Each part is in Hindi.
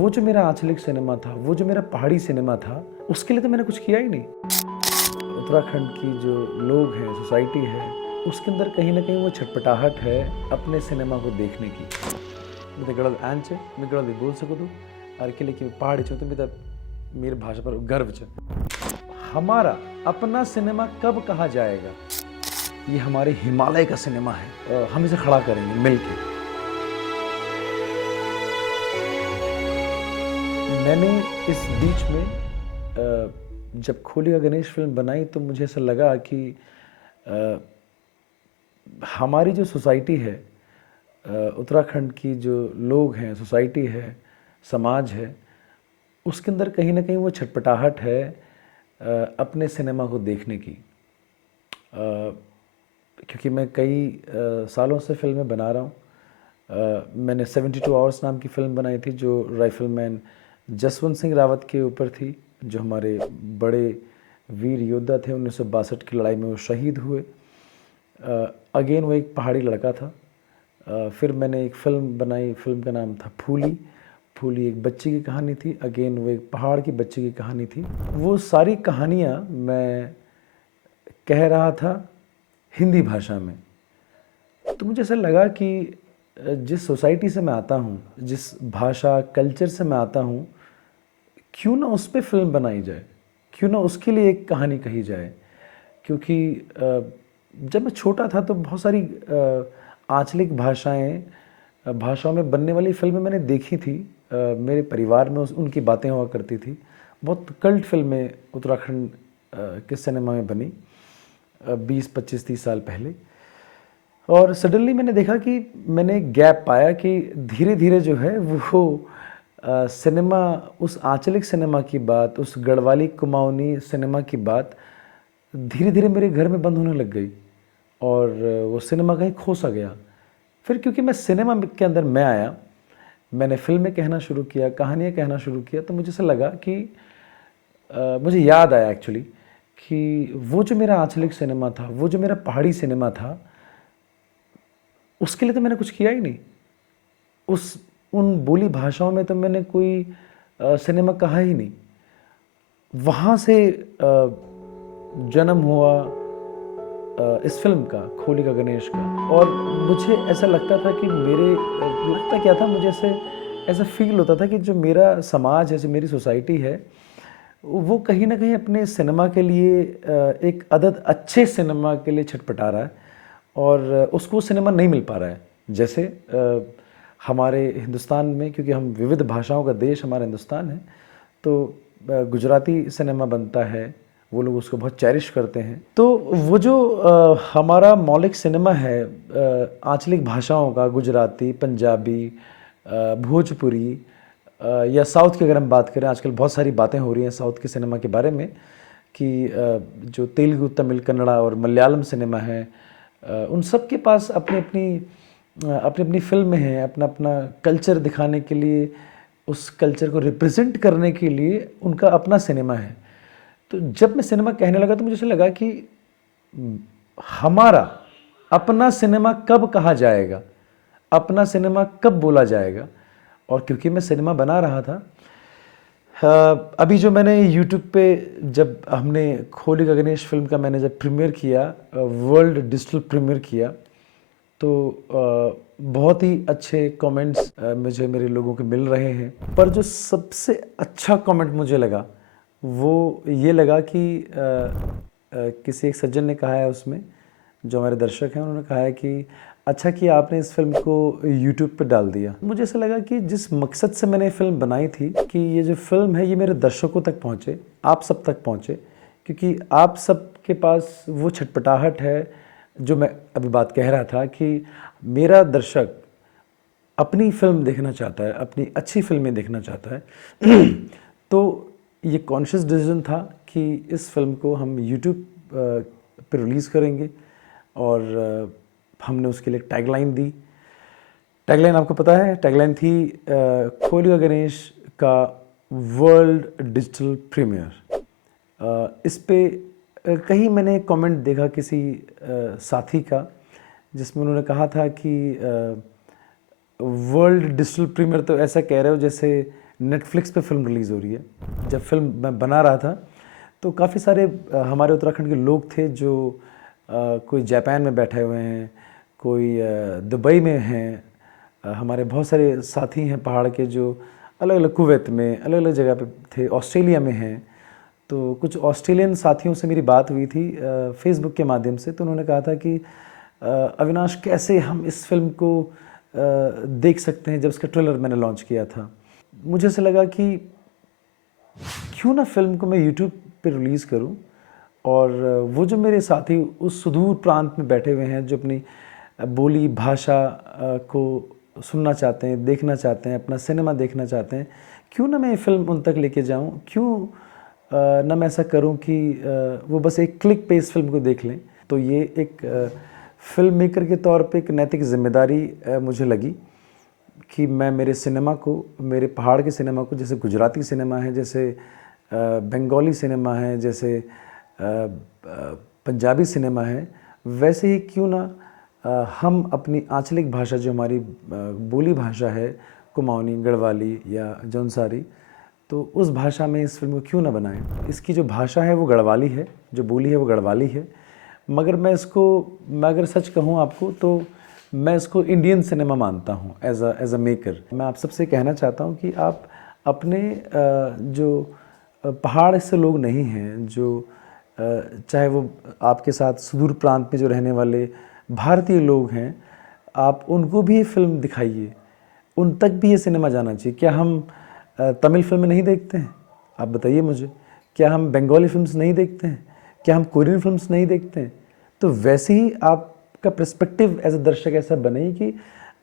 वो जो मेरा आंचलिक सिनेमा था, वो जो मेरा पहाड़ी सिनेमा था, उसके लिए तो मैंने कुछ किया ही नहीं। उत्तराखंड की जो लोग हैं, सोसाइटी है, उसके अंदर कहीं न कहीं वो छटपटाहट है अपने सिनेमा को देखने की। ಮತ್ತೆ ಗಳದ ಆಂಚೆ ಮಿಗಳದಿ बोल सकोदु और के लिए कि पहाड़ी छो तो मेरी भाषा पर गर्व छ। हमारा अपना सिनेमा कब कहा जाएगा? ये हमारे हिमालय का सिनेमा है, हम इसे खड़ा करेंगे मिलके। मैंने इस बीच में जब खोली का गणेश फिल्म बनाई तो मुझे ऐसा लगा कि हमारी जो सोसाइटी है, उत्तराखंड की जो लोग हैं, सोसाइटी है, समाज है, उसके अंदर कहीं न कहीं वो छटपटाहट है अपने सिनेमा को देखने की। क्योंकि मैं कई सालों से फ़िल्में बना रहा हूँ। मैंने 72 आवर्स नाम की फ़िल्म बनाई थी जो राइफ़लमैन जसवंत सिंह रावत के ऊपर थी, जो हमारे बड़े वीर योद्धा थे। 1962 की लड़ाई में वो शहीद हुए। अगेन वो एक पहाड़ी लड़का था। फिर मैंने एक फ़िल्म बनाई, फ़िल्म का नाम था फूली। फूली एक बच्ची की कहानी थी, अगेन वो एक पहाड़ की बच्ची की कहानी थी। वो सारी कहानियाँ मैं कह रहा था हिंदी भाषा में। तो मुझे ऐसा लगा कि जिस सोसाइटी से मैं आता हूँ, जिस भाषा कल्चर से मैं आता हूँ, क्यों ना उस पे फ़िल्म बनाई जाए, क्यों ना उसके लिए एक कहानी कही जाए। क्योंकि जब मैं छोटा था तो बहुत सारी आंचलिक भाषाओं में बनने वाली फ़िल्में मैंने देखी थी। मेरे परिवार में उनकी बातें हुआ करती थी। बहुत कल्ट फ़िल्में उत्तराखंड के सिनेमा में बनी 20, 25, 30 साल पहले। और सडनली मैंने देखा कि मैंने एक गैप पाया कि धीरे-धीरे जो है वो सिनेमा, उस आंचलिक सिनेमा की बात, उस गढ़वाली कुमाऊनी सिनेमा की बात धीरे-धीरे मेरे घर में बंद होने लग गई और वो सिनेमा कहीं खो सा गया। फिर क्योंकि मैं सिनेमा के अंदर मैं आया, मैंने फ़िल्में कहना शुरू किया, कहानियाँ कहना शुरू किया, तो मुझे ऐसा लगा कि मुझे याद आया एक्चुअली कि वो जो मेरा आंचलिक सिनेमा था, वो जो मेरा पहाड़ी सिनेमा था, उसके लिए तो मैंने कुछ किया ही नहीं। उन बोली भाषाओं में तो मैंने कोई सिनेमा कहा ही नहीं। वहाँ से जन्म हुआ इस फिल्म का, खोली का गणेश का। और मुझे ऐसा लगता था कि लगता क्या था, मुझे ऐसा फील होता था कि जो मेरा समाज है, जो मेरी सोसाइटी है, वो कहीं ना कहीं अपने सिनेमा के लिए एक अदद अच्छे सिनेमा के लिए छटपटा रहा है और उसको सिनेमा नहीं मिल पा रहा है। जैसे हमारे हिंदुस्तान में, क्योंकि हम विविध भाषाओं का देश हमारा हिंदुस्तान है, तो गुजराती सिनेमा बनता है, वो लोग उसको बहुत चेरिश करते हैं। तो वो जो हमारा मौलिक सिनेमा है आंचलिक भाषाओं का, गुजराती, पंजाबी, भोजपुरी या साउथ की अगर हम बात करें, आजकल बहुत सारी बातें हो रही हैं साउथ के सिनेमा के बारे में कि जो तेलुगु, तमिल, कन्नड़ा और मलयालम सिनेमा है, उन सब के पास अपनी अपनी फिल्में हैं, अपना अपना कल्चर दिखाने के लिए, उस कल्चर को रिप्रेजेंट करने के लिए उनका अपना सिनेमा है। तो जब मैं सिनेमा कहने लगा तो मुझे ऐसा लगा कि हमारा अपना सिनेमा कब कहा जाएगा, अपना सिनेमा कब बोला जाएगा। और क्योंकि मैं सिनेमा बना रहा था, अभी जो मैंने यूट्यूब पे, जब हमने खोली का गणेश फिल्म का मैंने जब प्रीमियर किया, वर्ल्ड डिजिटल प्रीमियर किया, तो बहुत ही अच्छे कमेंट्स मुझे मेरे लोगों के मिल रहे हैं। पर जो सबसे अच्छा कमेंट मुझे लगा वो ये लगा कि किसी एक सज्जन ने कहा है उसमें, जो हमारे दर्शक हैं, उन्होंने कहा है कि अच्छा कि आपने इस फिल्म को यूट्यूब पे डाल दिया। मुझे ऐसा लगा कि जिस मकसद से मैंने फिल्म बनाई थी कि ये जो फिल्म है ये मेरे दर्शकों तक पहुँचे, आप सब तक पहुँचे, क्योंकि आप सब के पास वो छटपटाहट है जो मैं अभी बात कह रहा था कि मेरा दर्शक अपनी फिल्म देखना चाहता है, अपनी अच्छी फिल्में देखना चाहता है। तो ये कॉन्शियस डिसीजन था कि इस फिल्म को हम यूट्यूब पर रिलीज़ करेंगे और हमने उसके लिए टैगलाइन दी। टैगलाइन आपको पता है, टैगलाइन थी खोली का गणेश का वर्ल्ड डिजिटल प्रीमियर। इस पे कहीं मैंने कमेंट देखा किसी साथी का, जिसमें उन्होंने कहा था कि वर्ल्ड डिजिटल प्रीमियर तो ऐसा कह रहे हो जैसे नेटफ्लिक्स पे फिल्म रिलीज़ हो रही है। जब फिल्म मैं बना रहा था तो काफ़ी सारे हमारे उत्तराखंड के लोग थे जो कोई जापान में बैठे हुए हैं, कोई दुबई में हैं, हमारे बहुत सारे साथी हैं पहाड़ के जो अलग अलग कुवैत में अलग अलग जगह पे थे, ऑस्ट्रेलिया में हैं। तो कुछ ऑस्ट्रेलियन साथियों से मेरी बात हुई थी फेसबुक के माध्यम से। तो उन्होंने कहा था कि अविनाश कैसे हम इस फिल्म को देख सकते हैं, जब इसका ट्रेलर मैंने लॉन्च किया था। मुझे ऐसा लगा कि क्यों ना फिल्म को मैं यूट्यूब पे रिलीज़ करूं, और वो जो मेरे साथी उस सुदूर प्रांत में बैठे हुए हैं जो अपनी बोली भाषा को सुनना चाहते हैं, देखना चाहते हैं, अपना सिनेमा देखना चाहते हैं, क्यों ना मैं ये फिल्म उन तक लेके जाऊं, क्यों ना मैं ऐसा करूं कि वो बस एक क्लिक पे इस फिल्म को देख लें। तो ये एक फिल्म मेकर के तौर पे एक नैतिक जिम्मेदारी मुझे लगी कि मैं मेरे सिनेमा को, मेरे पहाड़ के सिनेमा को, जैसे गुजराती सिनेमा है, जैसे बंगाली सिनेमा है, जैसे पंजाबी सिनेमा है, वैसे ही क्यों ना हम अपनी आंचलिक भाषा जो हमारी बोली भाषा है, कुमाऊनी, गढ़वाली या जौनसारी, तो उस भाषा में इस फिल्म को क्यों ना बनाएं। इसकी जो भाषा है वो गढ़वाली है, जो बोली है वो गढ़वाली है, मगर मैं अगर सच कहूँ आपको तो मैं इसको इंडियन सिनेमा मानता हूँ एज अ मेकर। मैं आप सबसे कहना चाहता हूँ कि आप अपने जो पहाड़ से लोग नहीं हैं, जो चाहे वो आपके साथ सुदूर प्रांत में जो रहने वाले भारतीय लोग हैं, आप उनको भी ये फिल्म दिखाइए, उन तक भी ये सिनेमा जाना चाहिए। क्या हम तमिल फिल्में नहीं देखते हैं? आप बताइए मुझे। क्या हम बंगाली फिल्म्स नहीं देखते हैं? क्या हम कोरियन फिल्म्स नहीं देखते हैं? तो वैसे ही आपका पर्सपेक्टिव एज अ दर्शक ऐसा बने कि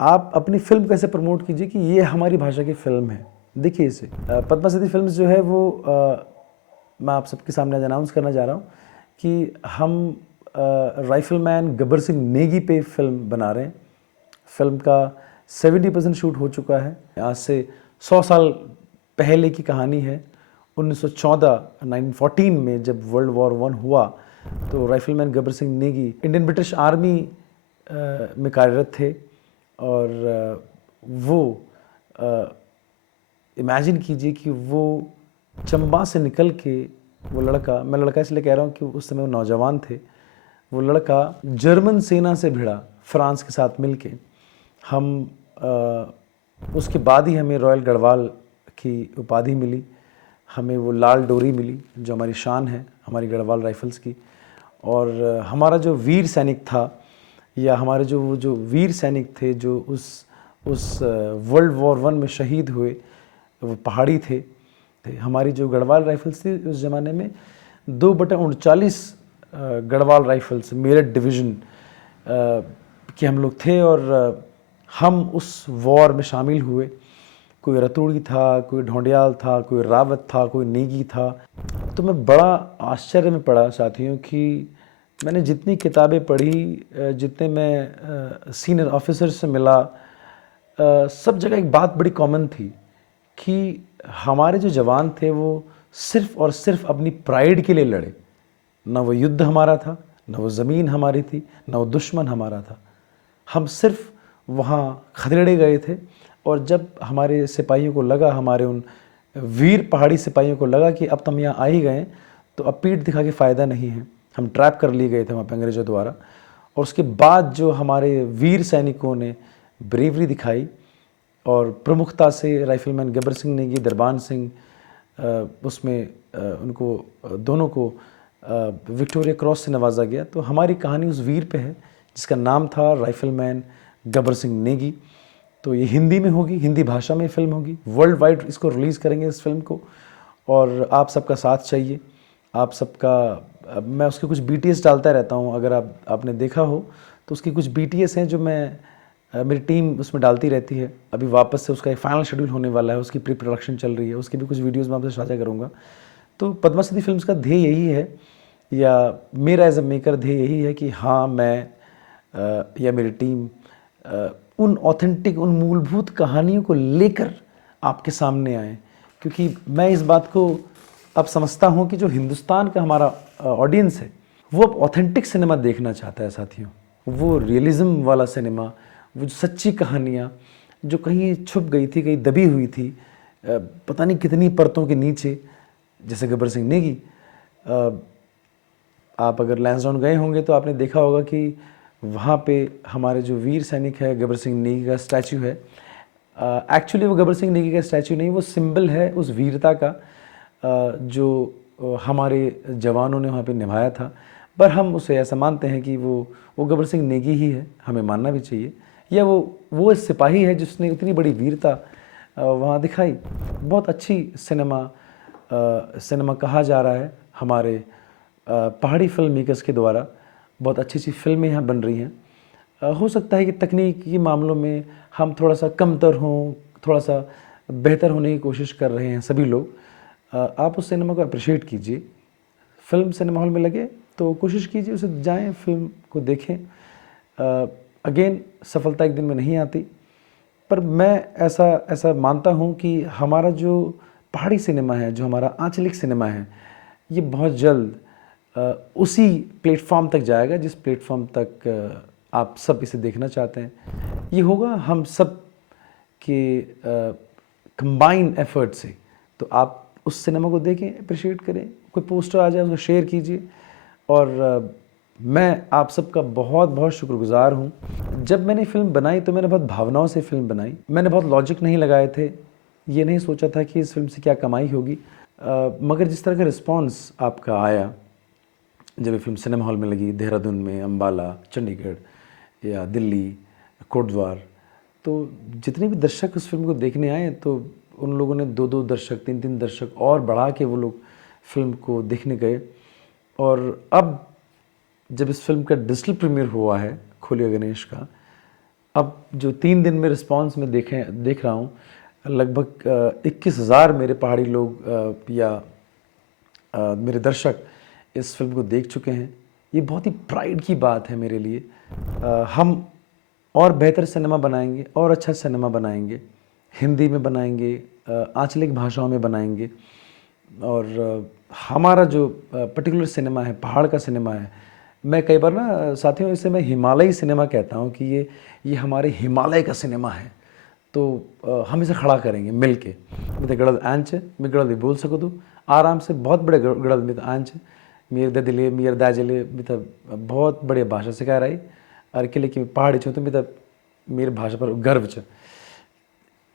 आप अपनी फिल्म कैसे प्रमोट कीजिए कि ये हमारी भाषा की फ़िल्म है, देखिए इसे। पद्मा सिद्धि फिल्म्स जो है वो मैं आप सबके सामने आज अनाउंस करना जा रहा हूँ कि हम राइफलमैन गब्बर सिंह नेगी पे फिल्म बना रहे हैं। फिल्म का 70% शूट हो चुका है। आज से 100 साल पहले की कहानी है। 1914 में जब वर्ल्ड वॉर 1 हुआ तो rifleman Gabbar Singh Negi Indian British army में कार्यरत थे, और वो इमेजिन कीजिए कि वो चंबा से निकल के वो लड़का, मैं लड़का इसलिए कह रहा हूँ कि उस समय वो नौजवान थे, वो लड़का जर्मन सेना से भिड़ा फ्रांस के साथ मिलके। हम उसके बाद ही हमें रॉयल गढ़वाल की उपाधि मिली, हमें वो लाल डोरी मिली जो हमारी शान है, हमारी गढ़वाल राइफल्स की। और हमारा जो वीर सैनिक था, या हमारे जो वीर सैनिक थे जो उस वर्ल्ड वॉर 1 में शहीद हुए, वो पहाड़ी थे। हमारी जो गढ़वाल राइफल्स थी उस ज़माने में 2/39 गढ़वाल राइफल्स मेरठ डिवीज़न के हम लोग थे, और हम उस वॉर में शामिल हुए। कोई रतूड़ी था, कोई ढोंडियाल था, कोई रावत था, कोई नेगी था। तो मैं बड़ा आश्चर्य में पड़ा साथियों कि मैंने जितनी किताबें पढ़ी, जितने मैं सीनियर ऑफिसर से मिला, सब जगह एक बात बड़ी कॉमन थी कि हमारे जो जवान थे वो सिर्फ़ और सिर्फ अपनी प्राइड के लिए लड़े। ना वो युद्ध हमारा था, ना वो ज़मीन हमारी थी, ना वो दुश्मन हमारा था। हम सिर्फ वहाँ खदेड़े गए थे, और जब हमारे सिपाहियों को लगा, हमारे उन वीर पहाड़ी सिपाहियों को लगा कि अब तो हम यहाँ आ ही गए, तो अब पीठ दिखा के फ़ायदा नहीं है, हम ट्रैप कर लिए गए थे वहाँ पे अंग्रेज़ों द्वारा। और उसके बाद जो हमारे वीर सैनिकों ने ब्रेवरी दिखाई, और प्रमुखता से राइफलमैन गब्बर सिंह नेगी, दरबान सिंह, उसमें उनको दोनों को विक्टोरिया क्रॉस से नवाजा गया। तो हमारी कहानी उस वीर पे है जिसका नाम था राइफलमैन गब्बर सिंह नेगी। तो ये हिंदी में होगी, हिंदी भाषा में फिल्म होगी, वर्ल्ड वाइड इसको रिलीज़ करेंगे इस फिल्म को, और आप सबका साथ चाहिए, आप सबका। मैं उसके कुछ BTS डालता रहता हूँ, अगर आपने देखा हो तो उसकी कुछ BTS हैं जो मेरी टीम उसमें डालती रहती है। अभी वापस से उसका एक फाइनल शेड्यूल होने वाला है, उसकी प्री प्रोडक्शन चल रही है, उसकी भी कुछ वीडियोस मैं आपसे साझा करूँगा। तो पद्मा सिद्धि फिल्म्स का ध्येय यही है, या मेरा एज अ मेकर ध्येय यही है कि हाँ, मैं या मेरी टीम उन ऑथेंटिक, उन मूलभूत कहानियों को लेकर आपके सामने आए, क्योंकि मैं इस बात को अब समझता हूँ कि जो हिंदुस्तान का हमारा ऑडियंस है वो अब ऑथेंटिक सिनेमा देखना चाहता है साथियों। वो रियलिज़म वाला सिनेमा, वो जो सच्ची कहानियाँ जो कहीं छुप गई थी, कहीं दबी हुई थी, पता नहीं कितनी परतों के नीचे, जैसे गब्बर सिंह नेगी। आप अगर लैंसडाउन गए होंगे तो आपने देखा होगा कि वहाँ पे हमारे जो वीर सैनिक है गब्बर सिंह नेगी का स्टैचू है। एक्चुअली वो गब्बर सिंह नेगी का स्टैचू नहीं, वो सिंबल है उस वीरता का जो हमारे जवानों ने वहाँ पे निभाया था। पर हम उसे ऐसा मानते हैं कि वो गब्बर सिंह नेगी ही है, हमें मानना भी चाहिए। या वो सिपाही है जिसने इतनी बड़ी वीरता वहाँ दिखाई। बहुत अच्छी सिनेमा कहा जा रहा है हमारे पहाड़ी फिल्म मेकर्स के द्वारा। बहुत अच्छी अच्छी फिल्में यहाँ बन रही हैं। हो सकता है कि तकनीकी मामलों में हम थोड़ा सा कमतर हों, थोड़ा सा बेहतर होने की कोशिश कर रहे हैं सभी लोग। आप उस सिनेमा को अप्रिशिएट कीजिए। फिल्म सिनेमा हॉल में लगे तो कोशिश कीजिए उसे जाएं, फिल्म को देखें। अगेन सफलता एक दिन में नहीं आती, पर मैं ऐसा मानता हूँ कि हमारा जो पहाड़ी सिनेमा है, जो हमारा आंचलिक सिनेमा है, ये बहुत जल्द उसी प्लेटफॉर्म तक जाएगा जिस प्लेटफॉर्म तक आप सब इसे देखना चाहते हैं। ये होगा हम सब के कंबाइंड एफर्ट से। तो आप उस सिनेमा को देखें, अप्रिशिएट करें, कोई पोस्टर आ जाए उसको शेयर कीजिए। और मैं आप सबका बहुत बहुत शुक्रगुजार हूँ। जब मैंने फ़िल्म बनाई तो मैंने बहुत भावनाओं से फ़िल्म बनाई। मैंने बहुत लॉजिक नहीं लगाए थे, ये नहीं सोचा था कि इस फिल्म से क्या कमाई होगी। मगर जिस तरह का रिस्पॉन्स आपका आया जब ये फिल्म सिनेमा हॉल में लगी, देहरादून में, अम्बाला, चंडीगढ़ या दिल्ली, कोटद्वार, तो जितने भी दर्शक उस फिल्म को देखने आए तो उन लोगों ने 2-2 दर्शक, 3-3 दर्शक और बढ़ा के वो लोग फिल्म को देखने गए। और अब जब इस फिल्म का डिजिटल प्रीमियर हुआ है खोलिया गणेश का, अब जो 3 दिन में रिस्पॉन्स में देख रहा हूँ, लगभग 21,000 मेरे पहाड़ी लोग या मेरे दर्शक इस फिल्म को देख चुके हैं। ये बहुत ही प्राइड की बात है मेरे लिए। हम और बेहतर सिनेमा बनाएंगे और अच्छा सिनेमा बनाएंगे, हिंदी में बनाएंगे, आंचलिक भाषाओं में बनाएंगे। और हमारा जो पर्टिकुलर सिनेमा है, पहाड़ का सिनेमा है, मैं कई बार ना साथियों इसे मैं हिमालयी सिनेमा कहता हूँ कि ये हमारे हिमालय का सिनेमा है। तो हम इसे खड़ा करेंगे मिल के। मैं गड़ल आंच मैं गड़ल बोल सकूँ तो आराम से, बहुत बड़े गड़ल में आंच मेरे ददिले मेरे दाजले बहुत बड़े भाषा सिखा रही। और के लिए पहाड़ी छूँ तो मेरे भाषा पर गर्व छ।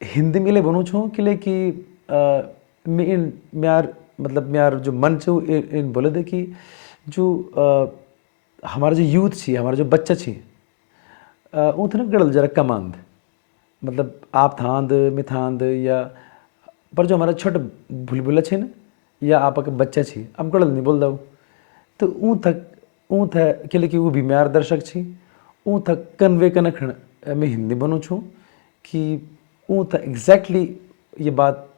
हिंदी में ले बनू छूँ के लिए कि म्यार मतलब म्यार जो मन छे इन बोले दे कि जो हमारा जो यूथ छी, हमारा जो बच्चा छी, उतना गड़ल जरा कमांद, मतलब आप थांद मिथांद या पर जो हमारा छोट भूलभुला छे ना, या आप बच्चा छी, अब गड़ल नहीं बोल दाऊ तो ऊँ थक के लिए वो बीमार दर्शक छी, ऊँ थक कन्वे कनखण मैं हिंदी बनू छूँ कि ऊँ थक एग्जैक्टली ये बात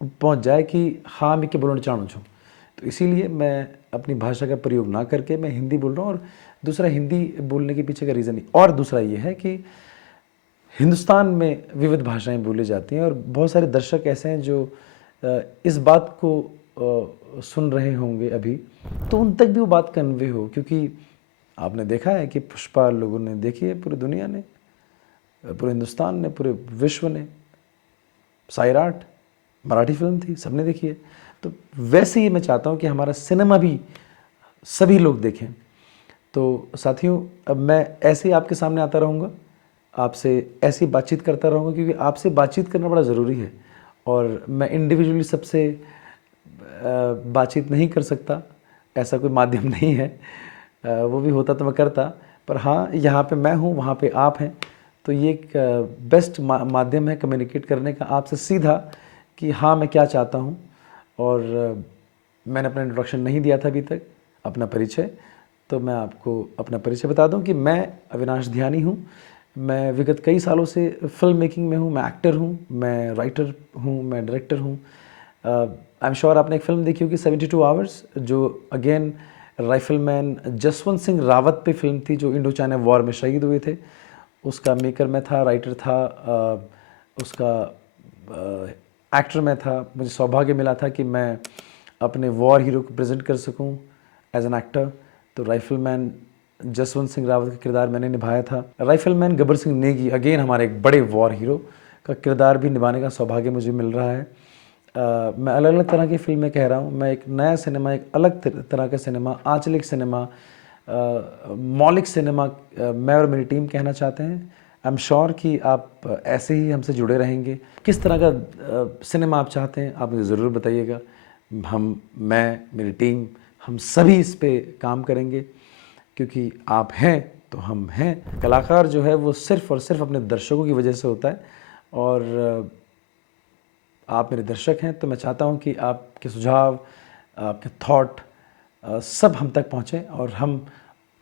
पहुँच जाए कि हाँ मैं क्या बोलना चाहूँ छूँ। तो इसीलिए मैं अपनी भाषा का प्रयोग ना करके मैं हिंदी बोल रहा हूँ। और दूसरा, हिंदी बोलने के पीछे का रीज़न और दूसरा ये है कि हिंदुस्तान में विविध भाषाएं बोली जाती हैं और बहुत सारे दर्शक ऐसे हैं जो इस बात को सुन रहे होंगे अभी, तो उन तक भी वो बात कन्वे हो। क्योंकि आपने देखा है कि पुष्पा लोगों ने देखी है, पूरी दुनिया ने, पूरे हिंदुस्तान ने, पूरे विश्व ने। सायराट मराठी फिल्म थी, सबने देखी है। तो वैसे ही मैं चाहता हूँ कि हमारा सिनेमा भी सभी लोग देखें। तो साथियों, अब मैं ऐसे ही आपके सामने आता रहूँगा, आपसे ऐसी बातचीत करता रहूँगा, क्योंकि आपसे बातचीत करना बड़ा ज़रूरी है। और मैं इंडिविजुअली सबसे बातचीत नहीं कर सकता, ऐसा कोई माध्यम नहीं है। वो भी होता तो मैं करता, पर हाँ, यहाँ पे मैं हूँ, वहाँ पे आप हैं, तो ये एक बेस्ट माध्यम है कम्युनिकेट करने का आपसे सीधा कि हाँ मैं क्या चाहता हूँ। और मैंने अपना इंट्रोडक्शन नहीं दिया था अभी तक, अपना परिचय, तो मैं आपको अपना परिचय बता दूं कि मैं अविनाश ध्यानी हूं। मैं विगत कई सालों से फिल्म मेकिंग में हूं, मैं एक्टर हूं, मैं राइटर हूं, मैं डायरेक्टर हूं। आई एम श्योर आपने एक फिल्म देखी होगी 72 आवर्स, जो अगेन राइफलमैन जसवंत सिंह रावत पे फिल्म थी, जो इंडो चाइना वॉर में शहीद हुए थे। उसका मेकर मैं था, राइटर था, उसका एक्टर मैं था। मुझे सौभाग्य मिला था कि मैं अपने वॉर हीरो को प्रेजेंट कर सकूं एज एन एक्टर। तो राइफलमैन जसवंत सिंह रावत का किरदार मैंने निभाया था। राइफलमैन गब्बर सिंह नेगी, अगेन हमारे एक बड़े वॉर हीरो, का किरदार भी निभाने का सौभाग्य मुझे मिल रहा है। मैं अलग अलग तरह की फ़िल्में कह रहा हूँ, मैं एक नया सिनेमा, एक अलग तरह का सिनेमा, आंचलिक सिनेमा, मौलिक सिनेमा मैं और मेरी टीम कहना चाहते हैं। आई एम श्योर कि आप ऐसे ही हमसे जुड़े रहेंगे। किस तरह का सिनेमा आप चाहते हैं, आप मुझे ज़रूर बताइएगा। मैं, मेरी टीम, हम सभी इस पे काम करेंगे, क्योंकि आप हैं तो हम हैं। कलाकार जो है वो सिर्फ़ और सिर्फ़ अपने दर्शकों की वजह से होता है, और आप मेरे दर्शक हैं, तो मैं चाहता हूँ कि आपके सुझाव, आपके थॉट सब हम तक पहुँचें और हम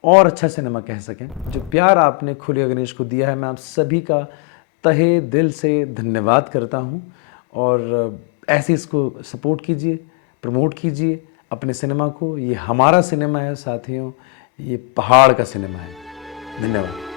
और अच्छा सिनेमा कह सकें। जो प्यार आपने खुले गणेश को दिया है, मैं आप सभी का तहे दिल से धन्यवाद करता हूँ, और ऐसे इसको सपोर्ट कीजिए, प्रमोट कीजिए अपने सिनेमा को। ये हमारा सिनेमा है साथियों, ये पहाड़ का सिनेमा है। धन्यवाद।